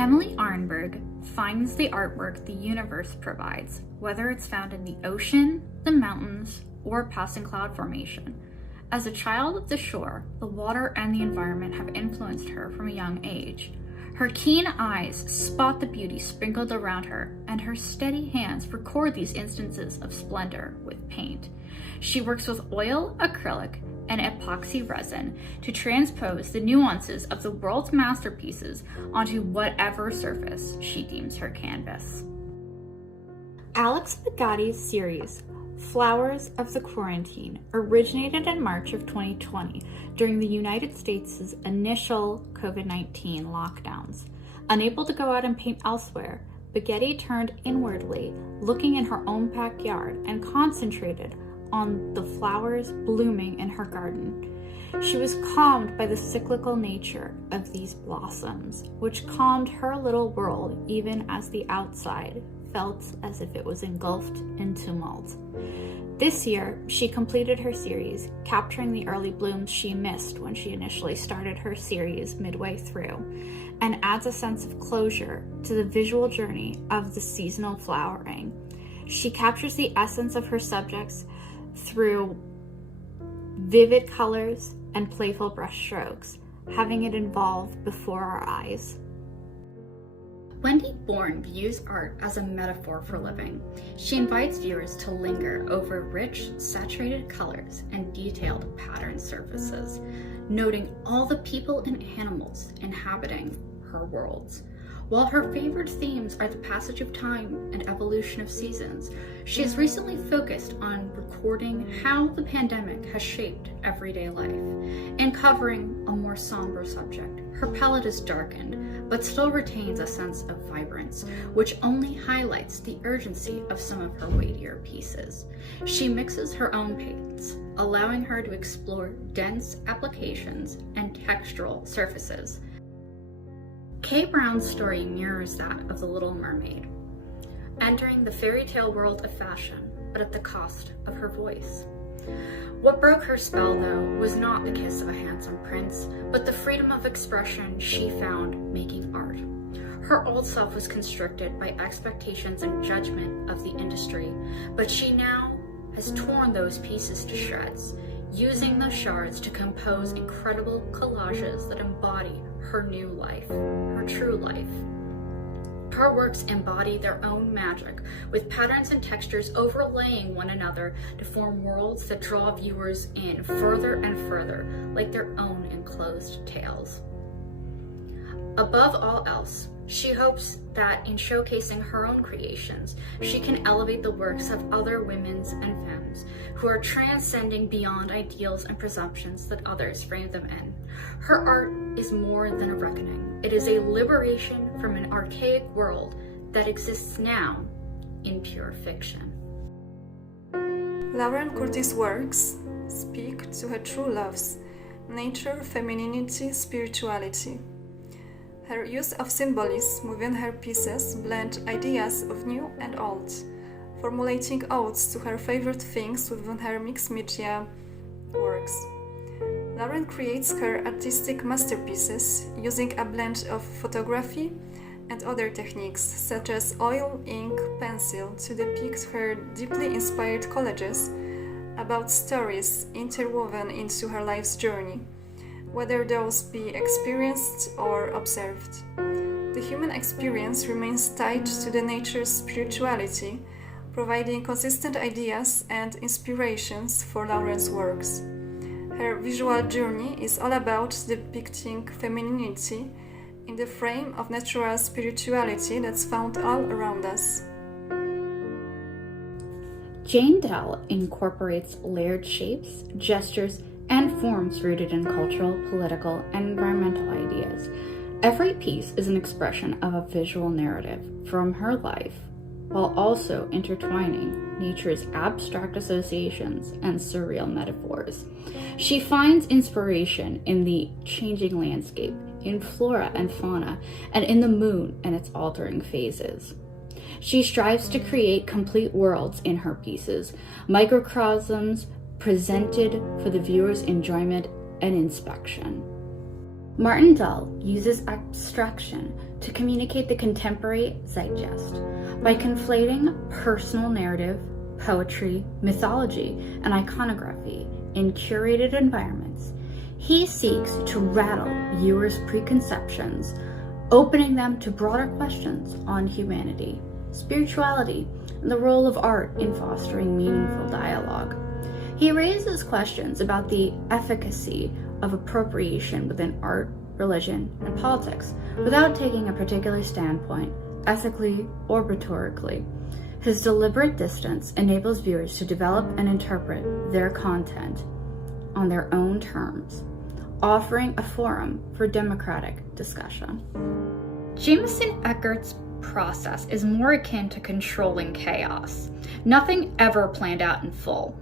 Emily Orenberg finds the artwork the universe provides, whether it's found in the ocean, the mountains, or passing cloud formation. As a child of the shore, the water and the environment have influenced her from a young age. Her keen eyes spot the beauty sprinkled around her, and her steady hands record these instances of splendor with paint. She works with oil, acrylic, and epoxy resin to transpose the nuances of the world's masterpieces onto whatever surface she deems her canvas. Alex Pigatti's series, Flowers of the Quarantine, originated in March of 2020 during the United States' initial COVID-19 lockdowns. Unable to go out and paint elsewhere, Pigatti turned inwardly, looking in her own backyard, and concentrated on the flowers blooming in her garden. She was calmed by the cyclical nature of these blossoms, which calmed her little world even as the outside felt as if it was engulfed in tumult. This year, she completed her series, capturing the early blooms she missed when she initially started her series midway through, and adds a sense of closure to the visual journey of the seasonal flowering. She captures the essence of her subjects through vivid colors and playful brushstrokes, having it evolve before our eyes. Wendy Bourne views art as a metaphor for living. She invites viewers to linger over rich, saturated colors and detailed pattern surfaces, noting all the people and animals inhabiting her worlds. While her favorite themes are the passage of time and evolution of seasons, she has recently focused on recording how the pandemic has shaped everyday life. In covering a more somber subject, her palette is darkened, but still retains a sense of vibrance, which only highlights the urgency of some of her weightier pieces. She mixes her own paints, allowing her to explore dense applications and textural surfaces. Kay Brown's story mirrors that of The Little Mermaid, entering the fairy tale world of fashion, but at the cost of her voice. What broke her spell, though, was not the kiss of a handsome prince, but the freedom of expression she found making art. Her old self was constricted by expectations and judgment of the industry, but she now has torn those pieces to shreds, using the shards to compose incredible collages that embody her new life, her true life. Her works embody their own magic, with patterns and textures overlaying one another to form worlds that draw viewers in further and further, like their own enclosed tales. Above all else, she hopes that in showcasing her own creations, she can elevate the works of other women and femmes who are transcending beyond ideals and presumptions that others frame them in. Her art is more than a reckoning. It is a liberation from an archaic world that exists now in pure fiction. Lauren Curtis' works speak to her true loves: nature, femininity, spirituality. Her use of symbolism within her pieces blend ideas of new and old, formulating odes to her favorite things within her mixed media works. Lauren creates her artistic masterpieces using a blend of photography and other techniques such as oil, ink, pencil to depict her deeply inspired collages about stories interwoven into her life's journey, whether those be experienced or observed. The human experience remains tied to the nature's spirituality, providing consistent ideas and inspirations for Lauren's works. Her visual journey is all about depicting femininity in the frame of natural spirituality that's found all around us. Jane Dell incorporates layered shapes, gestures, and forms rooted in cultural, political, and environmental ideas. Every piece is an expression of a visual narrative from her life, while also intertwining nature's abstract associations and surreal metaphors. She finds inspiration in the changing landscape, in flora and fauna, and in the moon and its altering phases. She strives to create complete worlds in her pieces, microcosms presented for the viewer's enjoyment and inspection. Martin Dell uses abstraction to communicate the contemporary zeitgeist by conflating personal narrative, poetry, mythology, and iconography in curated environments. He seeks to rattle viewers' preconceptions, opening them to broader questions on humanity, spirituality, and the role of art in fostering meaningful dialogue. He raises questions about the efficacy of appropriation within art, religion, and politics without taking a particular standpoint, ethically or rhetorically. His deliberate distance enables viewers to develop and interpret their content on their own terms, offering a forum for democratic discussion. Jameson Eckert's process is more akin to controlling chaos. Nothing ever planned out in full.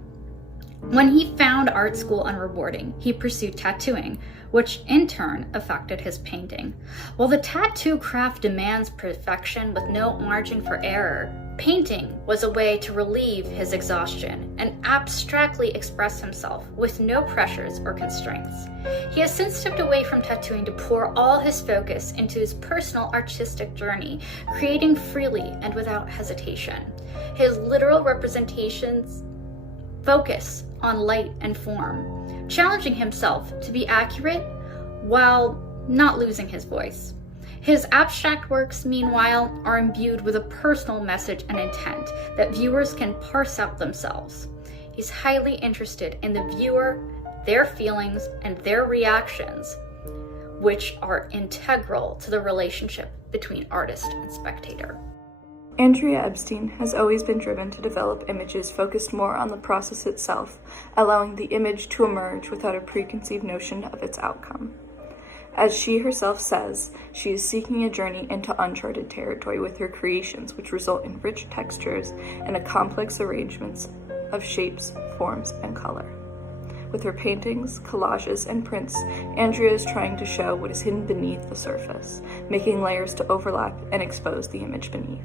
When he found art school unrewarding, he pursued tattooing, which in turn affected his painting. While the tattoo craft demands perfection with no margin for error, painting was a way to relieve his exhaustion and abstractly express himself with no pressures or constraints. He has since stepped away from tattooing to pour all his focus into his personal artistic journey, creating freely and without hesitation. His literal representations focus on light and form, challenging himself to be accurate while not losing his voice. His abstract works, meanwhile, are imbued with a personal message and intent that viewers can parse out themselves. He's highly interested in the viewer, their feelings, and their reactions, which are integral to the relationship between artist and spectator. Andrea Epstein has always been driven to develop images focused more on the process itself, allowing the image to emerge without a preconceived notion of its outcome. As she herself says, she is seeking a journey into uncharted territory with her creations, which result in rich textures and a complex arrangements of shapes, forms, and color. With her paintings, collages, and prints, Andrea is trying to show what is hidden beneath the surface, making layers to overlap and expose the image beneath.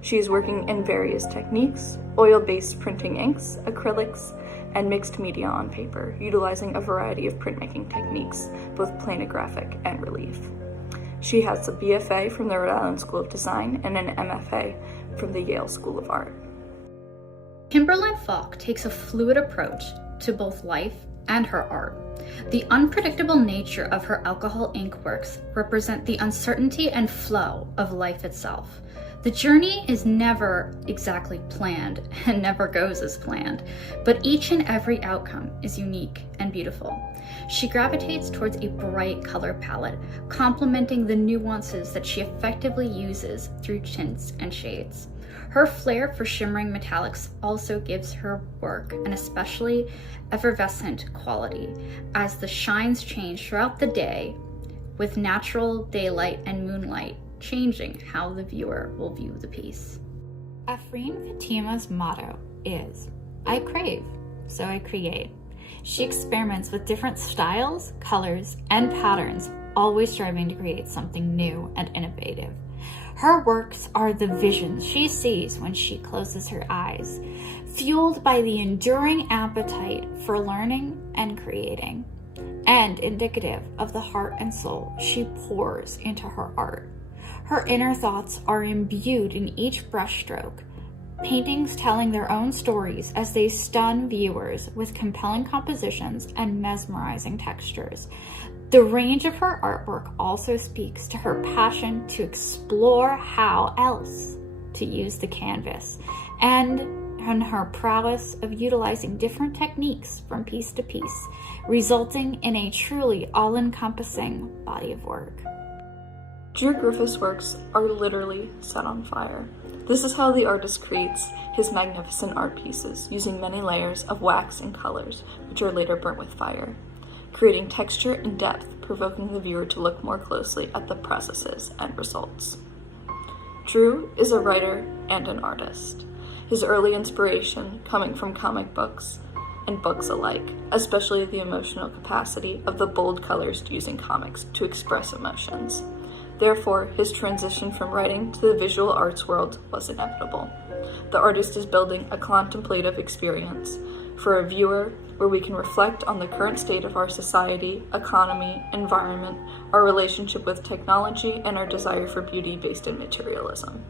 She is working in various techniques, oil-based printing inks, acrylics, and mixed media on paper, utilizing a variety of printmaking techniques, both planographic and relief. She has a BFA from the Rhode Island School of Design and an MFA from the Yale School of Art. Kimberley Falk takes a fluid approach to both life and her art. The unpredictable nature of her alcohol ink works represent the uncertainty and flow of life itself. The journey is never exactly planned and never goes as planned, but each and every outcome is unique and beautiful. She gravitates towards a bright color palette, complementing the nuances that she effectively uses through tints and shades. Her flair for shimmering metallics also gives her work an especially effervescent quality, as the shines change throughout the day with natural daylight and moonlight, changing how the viewer will view the piece. Afreen Fatima's motto is, "I crave, so I create." She experiments with different styles, colors, and patterns, always striving to create something new and innovative. Her works are the visions she sees when she closes her eyes, fueled by the enduring appetite for learning and creating, and indicative of the heart and soul she pours into her art. Her inner thoughts are imbued in each brushstroke, paintings telling their own stories as they stun viewers with compelling compositions and mesmerizing textures. The range of her artwork also speaks to her passion to explore how else to use the canvas, and her prowess of utilizing different techniques from piece to piece, resulting in a truly all-encompassing body of work. Geogriffis' works are literally set on fire. This is how the artist creates his magnificent art pieces, using many layers of wax and colors, which are later burnt with fire, creating texture and depth, provoking the viewer to look more closely at the processes and results. Drew is a writer and an artist, his early inspiration coming from comic books and books alike, especially the emotional capacity of the bold colors used in comics to express emotions. Therefore, his transition from writing to the visual arts world was inevitable. The artist is building a contemplative experience, for a viewer where we can reflect on the current state of our society, economy, environment, our relationship with technology, and our desire for beauty based in materialism.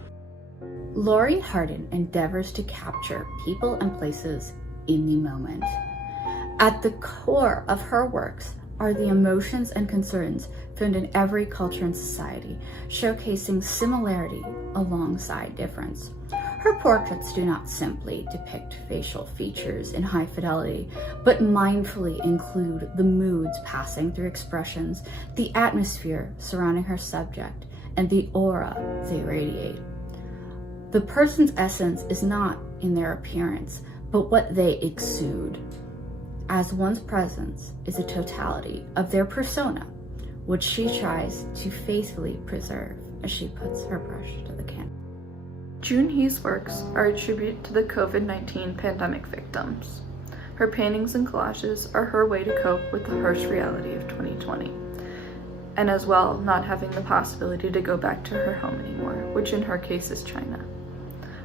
Laurie Hardin endeavors to capture people and places in the moment. At the core of her works are the emotions and concerns found in every culture and society, showcasing similarity alongside difference. Her portraits do not simply depict facial features in high fidelity, but mindfully include the moods passing through expressions, the atmosphere surrounding her subject, and the aura they radiate. The person's essence is not in their appearance, but what they exude, as one's presence is a totality of their persona, which she tries to faithfully preserve as she puts her brush to the canvas. June He's works are a tribute to the COVID-19 pandemic victims. Her paintings and collages are her way to cope with the harsh reality of 2020, and as well not having the possibility to go back to her home anymore, which in her case is China.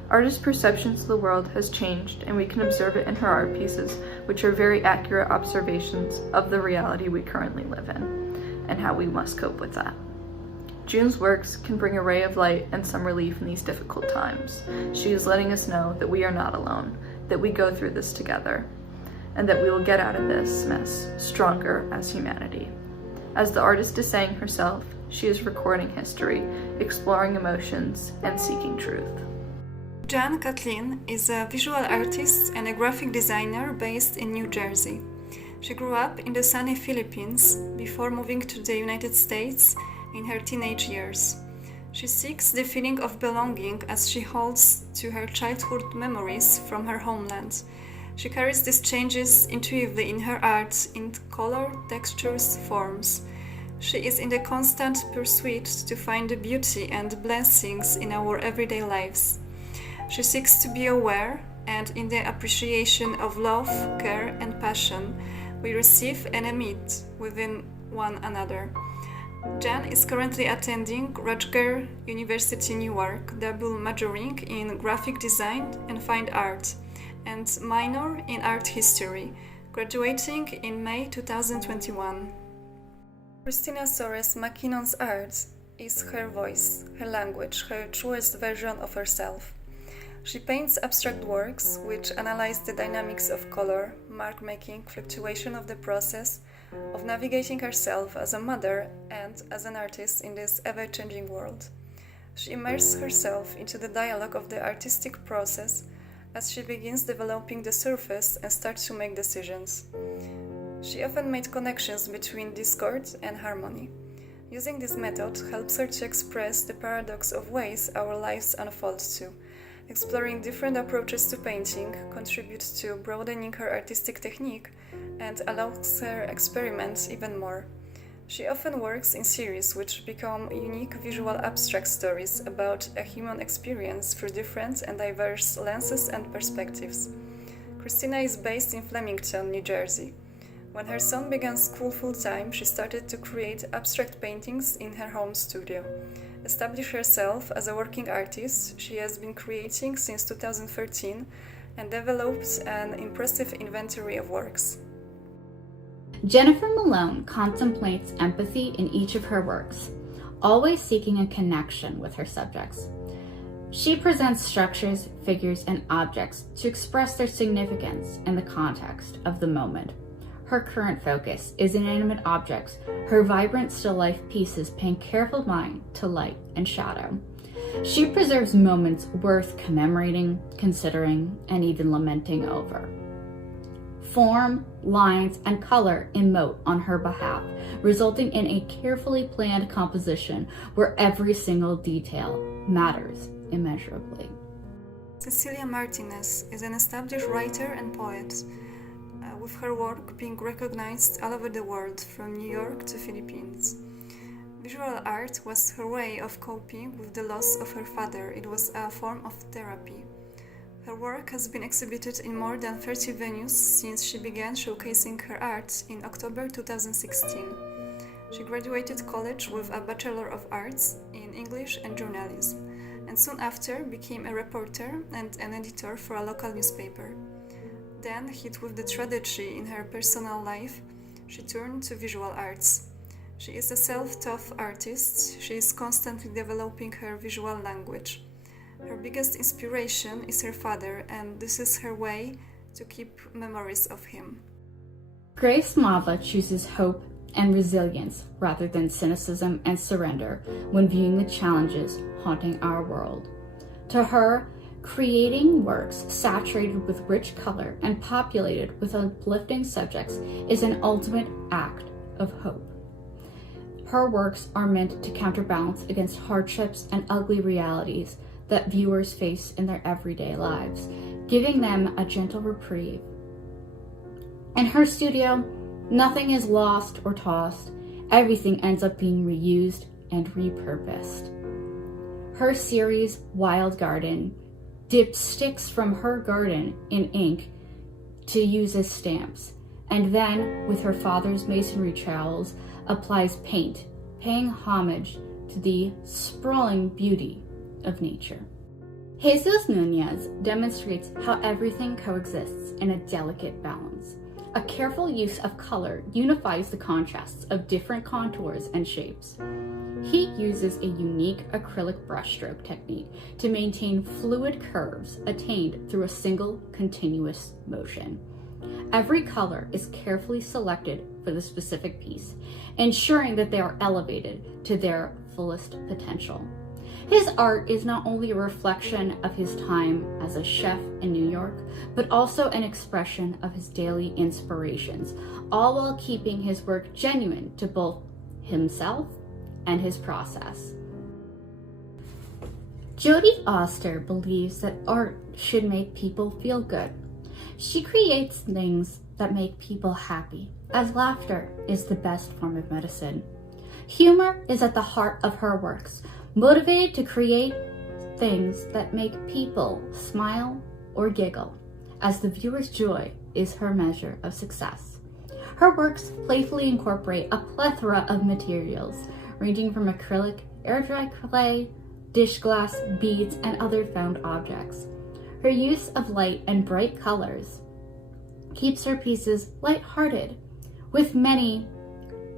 Artists' perceptions of the world has changed, and we can observe it in her art pieces, which are very accurate observations of the reality we currently live in, and how we must cope with that. June's works can bring a ray of light and some relief in these difficult times. She is letting us know that we are not alone, that we go through this together, and that we will get out of this mess stronger as humanity. As the artist is saying herself, she is recording history, exploring emotions, and seeking truth. Catlin is a visual artist and a graphic designer based in New Jersey. She grew up in the sunny Philippines before moving to the United States in her teenage years. She seeks the feeling of belonging as she holds to her childhood memories from her homeland. She carries these changes intuitively in her art in color, textures, forms. She is in the constant pursuit to find the beauty and blessings in our everyday lives. She seeks to be aware, and in the appreciation of love, care, and passion we receive and emit within one another. Jan is currently attending Rutgers University Newark, double majoring in graphic design and fine art, and minor in art history, graduating in May 2021. Christina Soares MacKinnon's art is her voice, her language, her truest version of herself. She paints abstract works which analyze the dynamics of color, mark-making, fluctuation of the process, of navigating herself as a mother and as an artist in this ever-changing world. She immerses herself into the dialogue of the artistic process as she begins developing the surface and starts to make decisions. She often made connections between discord and harmony. Using this method helps her to express the paradox of ways our lives unfold to. Exploring different approaches to painting contributes to broadening her artistic technique and allows her experiment even more. She often works in series which become unique visual abstract stories about a human experience through different and diverse lenses and perspectives. Christina is based in Flemington, New Jersey. When her son began school full-time, she started to create abstract paintings in her home studio. Established herself as a working artist, she has been creating since 2013 and developed an impressive inventory of works. Jennifer Malone contemplates empathy in each of her works, always seeking a connection with her subjects. She presents structures, figures, and objects to express their significance in the context of the moment. Her current focus is inanimate objects. Her vibrant still life pieces paying careful mind to light and shadow. She preserves moments worth commemorating, considering, and even lamenting over. Form, lines, and color emote on her behalf, resulting in a carefully planned composition where every single detail matters immeasurably. Cecilia Martinez is an established writer and poet, with her work being recognized all over the world, from New York to Philippines. Visual art was her way of coping with the loss of her father. It was a form of therapy. Her work has been exhibited in more than 30 venues since she began showcasing her art in October 2016. She graduated college with a Bachelor of Arts in English and Journalism, and soon after became a reporter and an editor for a local newspaper. Then, hit with the tragedy in her personal life, she turned to visual arts. She is a self-taught artist. She is constantly developing her visual language. Her biggest inspiration is her father, and this is her way to keep memories of him. Grace Mava chooses hope and resilience rather than cynicism and surrender when viewing the challenges haunting our world. To her, creating works saturated with rich color and populated with uplifting subjects is an ultimate act of hope. Her works are meant to counterbalance against hardships and ugly realities that viewers face in their everyday lives, giving them a gentle reprieve. In her studio, nothing is lost or tossed. Everything ends up being reused and repurposed. Her series, Wild Garden, dipped sticks from her garden in ink to use as stamps, and then, with her father's masonry trowels, applies paint, paying homage to the sprawling beauty of nature. Jesús Núñez demonstrates how everything coexists in a delicate balance. A careful use of color unifies the contrasts of different contours and shapes. He uses a unique acrylic brushstroke technique to maintain fluid curves attained through a single continuous motion. Every color is carefully selected for the specific piece, ensuring that they are elevated to their fullest potential. His art is not only a reflection of his time as a chef in New York, but also an expression of his daily inspirations, all while keeping his work genuine to both himself and his process. Jodi Oster believes that art should make people feel good. She creates things that make people happy, as laughter is the best form of medicine. Humor is at the heart of her works, motivated to create things that make people smile or giggle, as the viewer's joy is her measure of success. Her works playfully incorporate a plethora of materials, ranging from acrylic, air-dry clay, dish glass, beads, and other found objects. Her use of light and bright colors keeps her pieces light-hearted, with many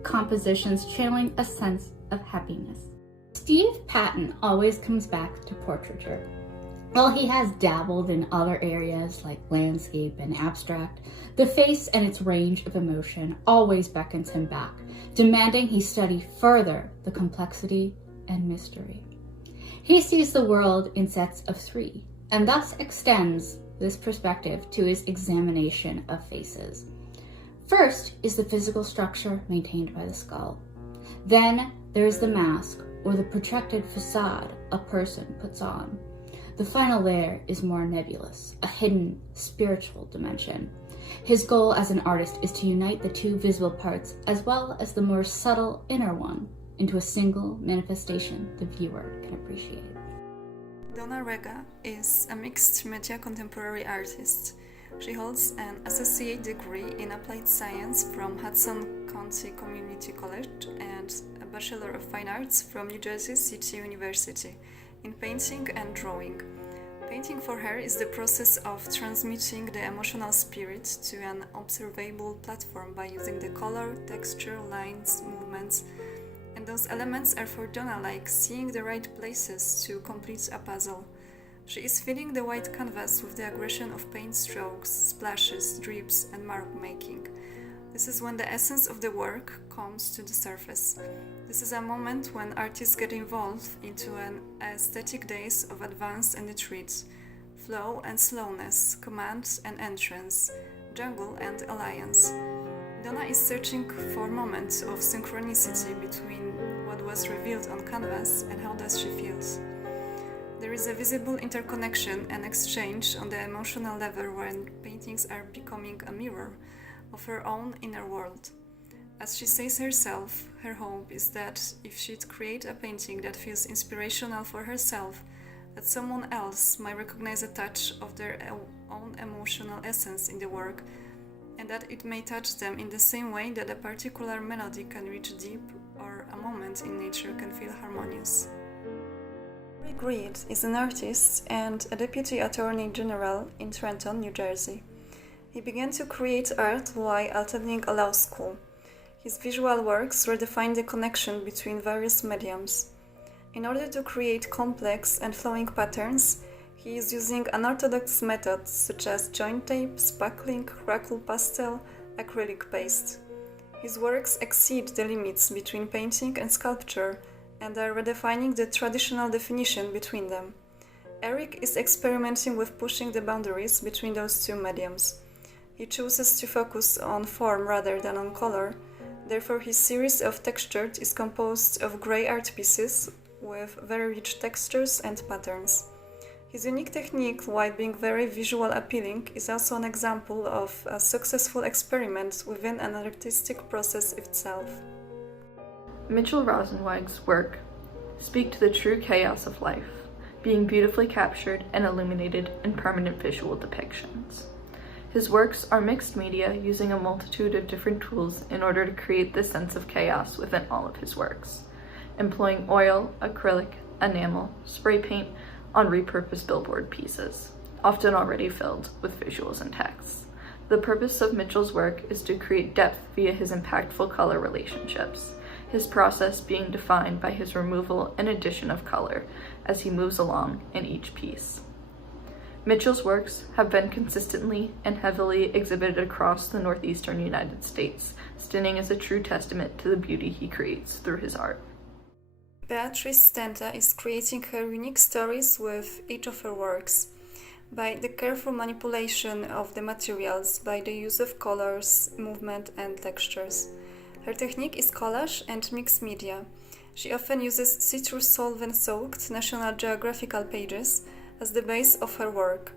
compositions channeling a sense of happiness. Steve Patton always comes back to portraiture. While he has dabbled in other areas like landscape and abstract, the face and its range of emotion always beckons him back, demanding he study further the complexity and mystery. He sees the world in sets of 3, and thus extends this perspective to his examination of faces. First is the physical structure maintained by the skull. Then there is the mask, or the protracted facade a person puts on. The final layer is more nebulous, a hidden spiritual dimension. His goal as an artist is to unite the 2 visible parts as well as the more subtle inner one into a single manifestation the viewer can appreciate. Donna Garcia is a mixed media contemporary artist. She holds an associate degree in applied science from Hudson County Community College and a Bachelor of Fine Arts from New Jersey City University in painting and drawing. Painting for her is the process of transmitting the emotional spirit to an observable platform by using the color, texture, lines, movements, and those elements are for Donna like seeing the right places to complete a puzzle. She is filling the white canvas with the aggression of paint strokes, splashes, drips, and mark making. This is when the essence of the work comes to the surface. This is a moment when artists get involved into an aesthetic days of advance and retreat, flow and slowness, command and entrance, jungle and alliance. Donna is searching for moments of synchronicity between what was revealed on canvas and how does she feels. There is a visible interconnection and exchange on the emotional level when paintings are becoming a mirror of her own inner world. As she says herself, her hope is that if she'd create a painting that feels inspirational for herself, that someone else might recognize a touch of their own emotional essence in the work, and that it may touch them in the same way that a particular melody can reach deep or a moment in nature can feel harmonious. Reid is an artist and a Deputy Attorney General in Trenton, New Jersey. He began to create art while attending a law school. His visual works redefine the connection between various mediums. In order to create complex and flowing patterns, he is using unorthodox methods such as joint tape, spackling, crackle pastel, acrylic paste. His works exceed the limits between painting and sculpture and are redefining the traditional definition between them. Eric is experimenting with pushing the boundaries between those two mediums. He chooses to focus on form rather than on color, therefore his series of textured is composed of grey art pieces with very rich textures and patterns. His unique technique, while being very visual appealing, is also an example of a successful experiment within an artistic process itself. Mitchell Rosewag's work speak to the true chaos of life, being beautifully captured and illuminated in permanent visual depictions. His works are mixed media, using a multitude of different tools in order to create this sense of chaos within all of his works, employing oil, acrylic, enamel, spray paint on repurposed billboard pieces, often already filled with visuals and texts. The purpose of Mitchell's work is to create depth via his impactful color relationships, his process being defined by his removal and addition of color as he moves along in each piece. Mitchell's works have been consistently and heavily exhibited across the northeastern United States, standing as a true testament to the beauty he creates through his art. Beatrice Stanta is creating her unique stories with each of her works, by the careful manipulation of the materials, by the use of colors, movement, and textures. Her technique is collage and mixed media. She often uses citrus solvent-soaked National Geographical pages as the base of her work.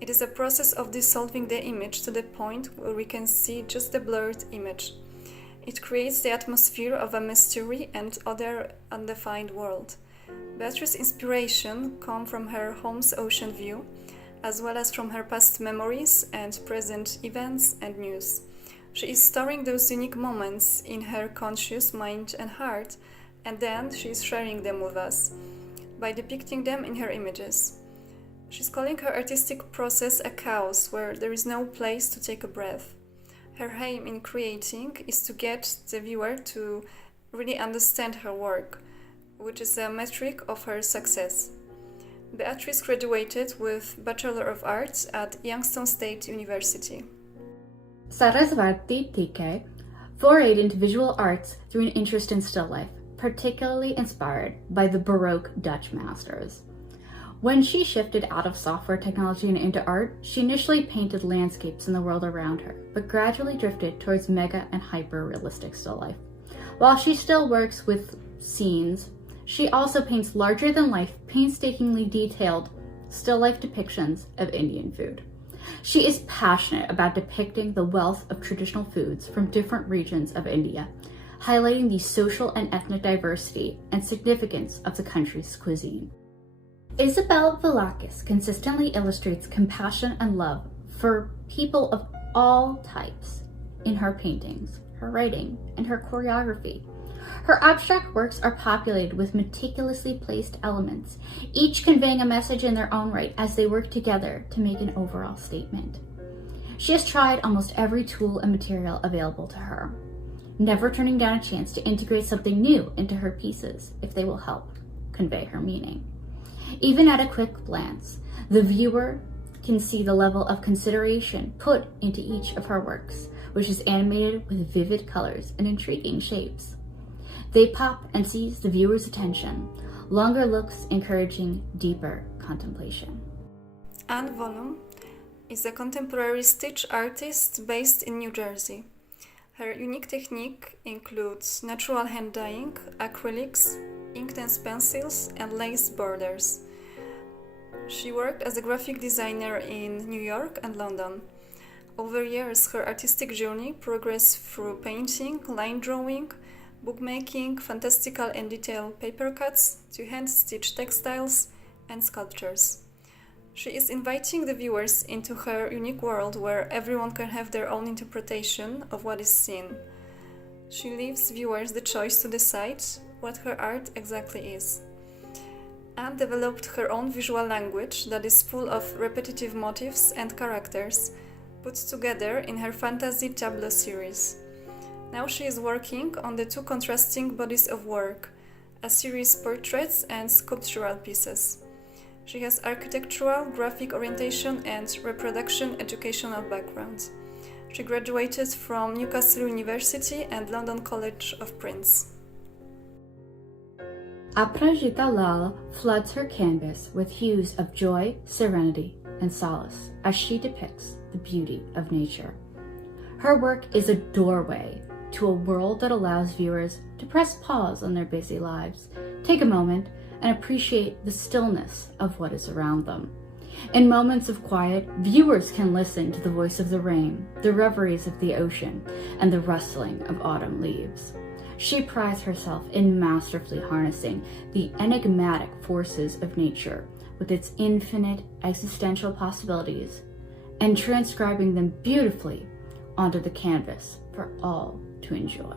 It is a process of dissolving the image to the point where we can see just the blurred image. It creates the atmosphere of a mystery and other undefined world. Beatrice's inspiration comes from her home's ocean view, as well as from her past memories and present events and news. She is storing those unique moments in her conscious mind and heart, and then she is sharing them with us by depicting them in her images. She's calling her artistic process a chaos where there is no place to take a breath. Her aim in creating is to get the viewer to really understand her work, which is a metric of her success. Beatrice graduated with Bachelor of Arts at Youngstown State University. Sarasvati Tike forayed into visual arts through an interest in still life, particularly inspired by the Baroque Dutch masters. When she shifted out of software technology and into art, she initially painted landscapes in the world around her, but gradually drifted towards mega and hyper-realistic still life. While she still works with scenes, she also paints larger-than-life, painstakingly detailed still life depictions of Indian food. She is passionate about depicting the wealth of traditional foods from different regions of India, highlighting the social and ethnic diversity and significance of the country's cuisine. Isabella Velakis consistently illustrates compassion and love for people of all types in her paintings, her writing, and her choreography. Her abstract works are populated with meticulously placed elements, each conveying a message in their own right as they work together to make an overall statement. She has tried almost every tool and material available to her, never turning down a chance to integrate something new into her pieces if they will help convey her meaning. Even at a quick glance, the viewer can see the level of consideration put into each of her works, which is animated with vivid colors and intriguing shapes. They pop and seize the viewer's attention, longer looks encouraging deeper contemplation. Anne Volume is a contemporary stitch artist based in New Jersey. Her unique technique includes natural hand dyeing, acrylics, inktense pencils, and lace borders. She worked as a graphic designer in New York and London. Over years, her artistic journey progressed through painting, line drawing, bookmaking, fantastical and detailed paper cuts, to hand-stitched textiles and sculptures. She is inviting the viewers into her unique world where everyone can have their own interpretation of what is seen. She leaves viewers the choice to decide what her art exactly is. Anne developed her own visual language that is full of repetitive motifs and characters, put together in her fantasy tableau series. Now she is working on the two contrasting bodies of work, a series portraits and sculptural pieces. She has architectural, graphic orientation and reproduction educational background. She graduated from Newcastle University and London College of Prince. Aprajita Lal floods her canvas with hues of joy, serenity, and solace as she depicts the beauty of nature. Her work is a doorway to a world that allows viewers to press pause on their busy lives, take a moment, and appreciate the stillness of what is around them. In moments of quiet, viewers can listen to the voice of the rain, the reveries of the ocean, and the rustling of autumn leaves. She prides herself in masterfully harnessing the enigmatic forces of nature with its infinite existential possibilities and transcribing them beautifully onto the canvas for all to enjoy.